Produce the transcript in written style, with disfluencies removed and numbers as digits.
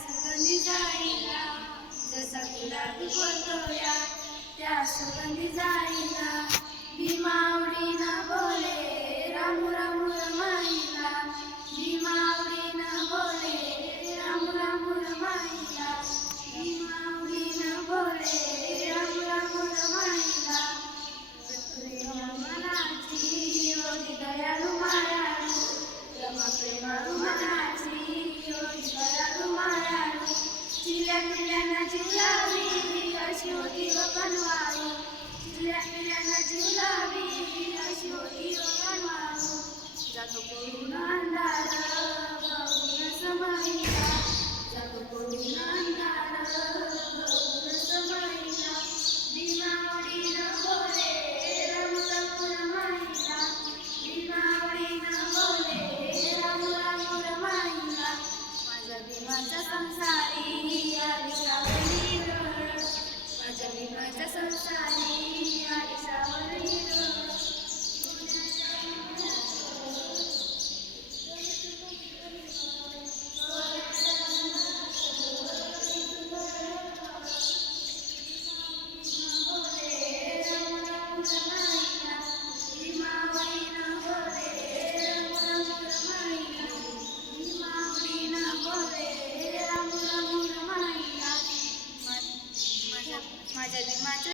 सुगंधी जाईला, जसा गुलाबी बोलतोया त्या सुगंधी जाईला. भीमा आवडीनं बोले रामू रामू रमाईला, भीमा आवडीनं बोले रामू रामू रमाईला, भीमा आवडीनं बोले रामू रामू रमाईला. प्रेम मनाची योगी दयाळू मायाळू, रमा प्रेमाळू मनाची योगी दयाळू मायाळू. चिल्या पिल्यांना चिल्लावी अशी होती ग कनवा.